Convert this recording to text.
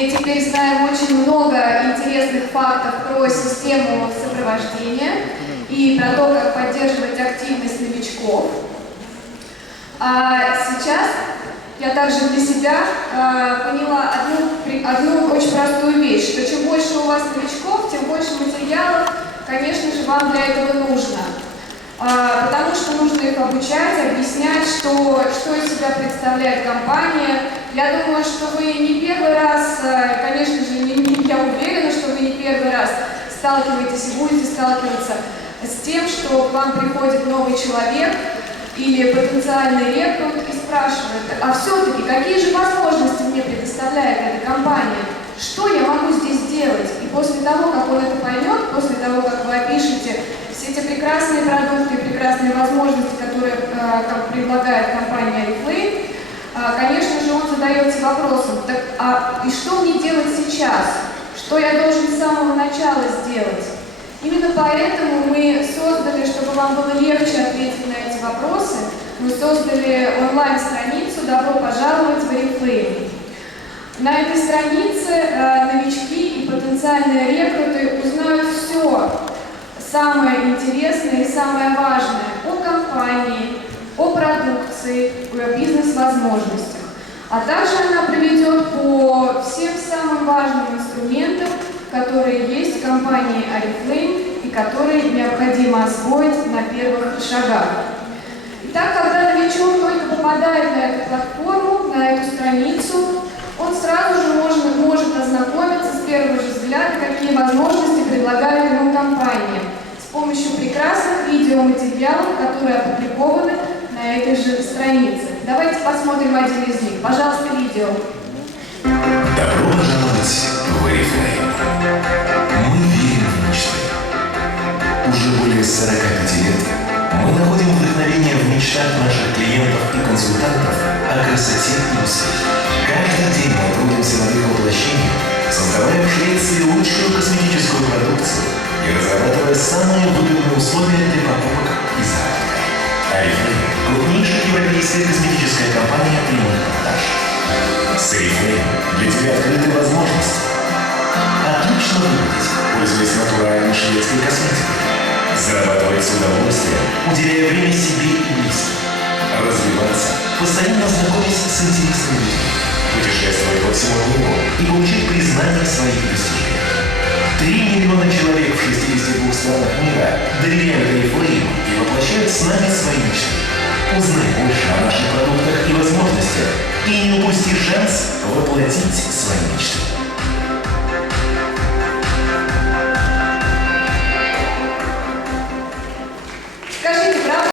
Мы теперь знаем очень много интересных фактов про систему сопровождения и про то, как поддерживать активность новичков. А сейчас я также для себя поняла одну очень простую вещь, что чем больше у вас новичков, тем больше материалов, конечно же, вам для этого нужно. Потому что нужно их обучать, объяснять, что из себя представляет компания. Я думаю, что вы не первый раз, конечно же, я уверена, что вы не первый раз сталкиваетесь и будете сталкиваться с тем, что к вам приходит новый человек или потенциальный рекрут и спрашивает: а все-таки какие же возможности мне предоставляет эта компания? Что я могу здесь делать? И после того, как он это поймет, после того, как вы опишете все эти прекрасные продукты и прекрасные возможности, которые предлагает компания Oriflame, конечно же, он задается вопросом: так, и что мне делать сейчас? Что я должен с самого начала сделать? Именно поэтому мы создали, чтобы вам было легче ответить на эти вопросы, мы создали онлайн-страницу «Добро пожаловать в Oriflame». На этой странице новички и потенциальные рекруты узнают все самое интересное и самое важное о компании, о продукции, о бизнес-возможностях. А также она проведет по всем самым важным инструментам, которые есть в компании Oriflame и которые необходимо освоить на первых шагах. Итак, когда новичок только попадает на эту платформу, на эту страницу, он сразу же может ознакомиться с первого же взгляда, какие возможности предлагает ему компания, с помощью прекрасных видеоматериалов, которые опубликованы на этой же странице. Давайте посмотрим один из них. Пожалуйста, видео. Добро пожаловать в Oriflame. Мы верим в мечты. Уже более 45 лет мы находим вдохновение в мечтах наших клиентов и консультантов о красоте и успехе. Каждый день мы трудимся над их воплощением, создавая в Швеции лучшую косметическую продукцию и разрабатывая самые выгодные условия для покупок и заработка. Oriflame – крупнейшая европейская косметическая компания прямых продаж. С Oriflame для тебя открыты возможности. Отлично выглядеть, пользуясь натуральной шведской косметикой. Зарабатывать с удовольствием, уделяя время себе и близким. Развиваться, постоянно знакомясь с интересными людьми. Путешествовать по всему миру и получить признание в своих достижениях. 3 миллиона человек в 62 странах мира доверяют Oriflame и воплощают с нами свои мечты. Узнай больше о наших продуктах и возможностях и не упусти шанс воплотить свои мечты.